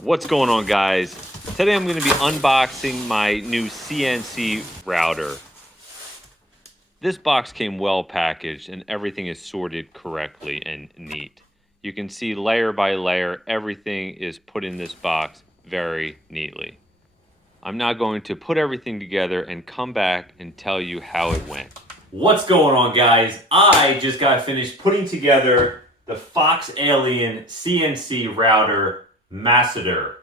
What's going on, guys? Today I'm going to be unboxing my new CNC router. This box came well packaged and everything is sorted correctly and neat. You can see layer by layer, everything is put in this box very neatly. I'm now going to put everything together and come back and tell you how it went. What's going on, guys? I just got finished putting together the FoxAlien CNC router Masuter.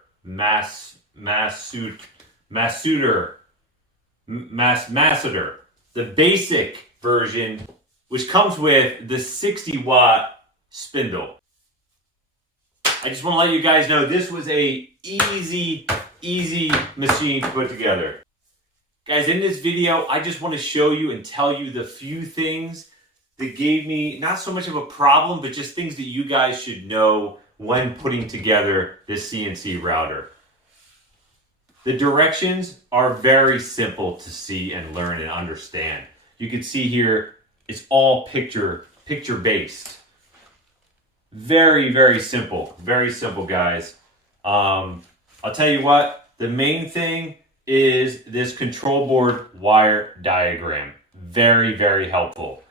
The basic version, which comes with the 60-watt spindle. I just want to let you guys know this was a easy machine to put together. Guys, in this video, I just want to show you and tell you the few things that gave me not so much of a problem, but just things that you guys should know when putting together this CNC router. The directions are very simple to see and learn and understand. You can see here, it's all picture based. Very simple, guys. I'll tell you what, the main thing is this control board wire diagram. Very helpful.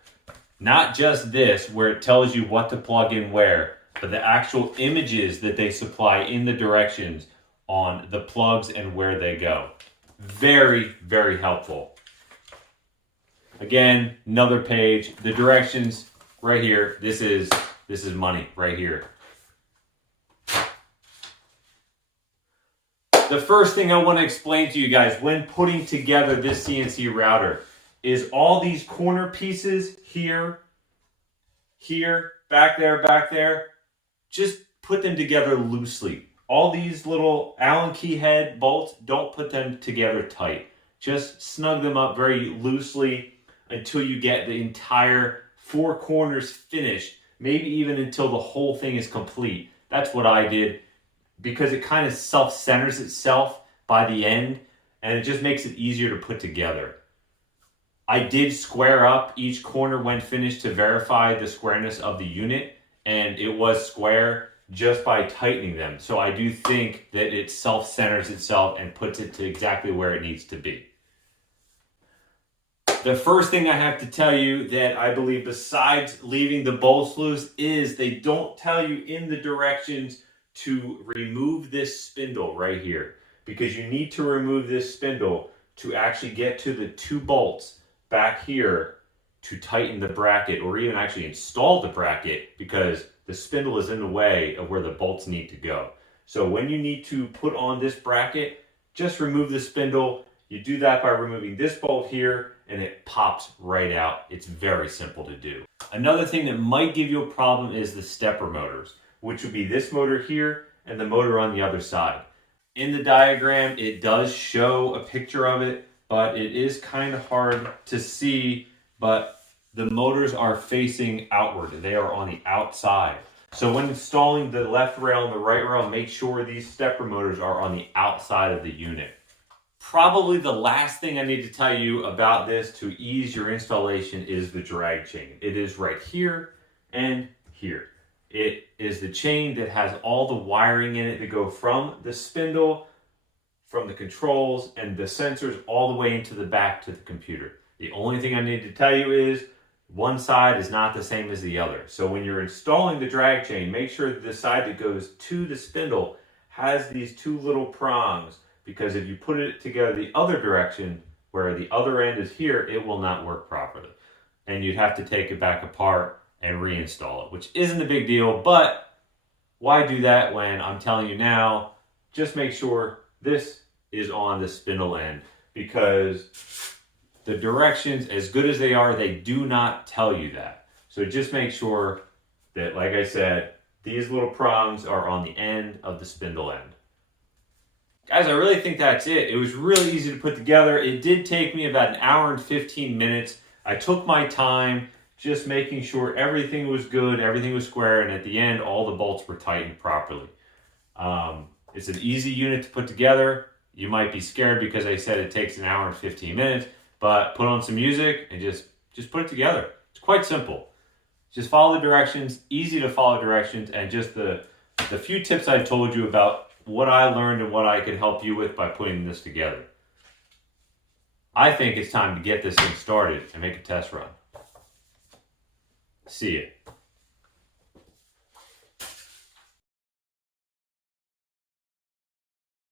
Not just this, where it tells you what to plug in where, but the actual images that they supply in the directions on the plugs and where they go. Very helpful. Again, another page. The directions right here. This is money right here. The first thing I want to explain to you guys when putting together this CNC router is all these corner pieces here, back there, just put them together loosely. All these little Allen key head bolts, don't put them together tight. Just snug them up very loosely until you get the entire four corners finished, maybe even until the whole thing is complete. That's what I did, because it kind of self-centers itself by the end, and it just makes it easier to put together. I did square up each corner when finished to verify the squareness of the unit, and it was square just by tightening them. So I do think that it self-centers itself and puts it to exactly where it needs to be. The first thing I have to tell you that I believe, besides leaving the bolts loose, is they don't tell you in the directions to remove this spindle right here, because you need to remove this spindle to actually get to the two bolts back here to tighten the bracket, or even actually install the bracket, because the spindle is in the way of where the bolts need to go. So when you need to put on this bracket, just remove the spindle. You do that by removing this bolt here, and it pops right out. It's very simple to do. Another thing that might give you a problem is the stepper motors, which would be this motor here and the motor on the other side. In the diagram, it does show a picture of it, but it is kind of hard to see, but the motors are facing outward. They are on the outside. So when installing the left rail and the right rail, make sure these stepper motors are on the outside of the unit. Probably the last thing I need to tell you about this to ease your installation is the drag chain. It is right here and here. It is the chain that has all the wiring in it to go from the spindle, from the controls and the sensors all the way into the back to the computer. The only thing I need to tell you is one side is not the same as the other. So when you're installing the drag chain, make sure that the side that goes to the spindle has these two little prongs, because if you put it together the other direction, where the other end is here, it will not work properly. And you'd have to take it back apart and reinstall it, which isn't a big deal, but why do that when I'm telling you now? Just make sure this is on the spindle end, because the directions, as good as they are, they do not tell you that. So just make sure that, like I said, these little prongs are on the end of the spindle end. Guys, I really think that's it. It was really easy to put together. It did take me about an hour and 15 minutes. I took my time, just making sure everything was good, everything was square, and at the end, all the bolts were tightened properly. It's an easy unit to put together. You might be scared because I said it takes an hour and 15 minutes, but put on some music and just put it together. It's quite simple. Just follow the directions, easy to follow directions, and just the few tips I told you about what I learned and what I can help you with by putting this together. I think it's time to get this thing started and make a test run. See ya.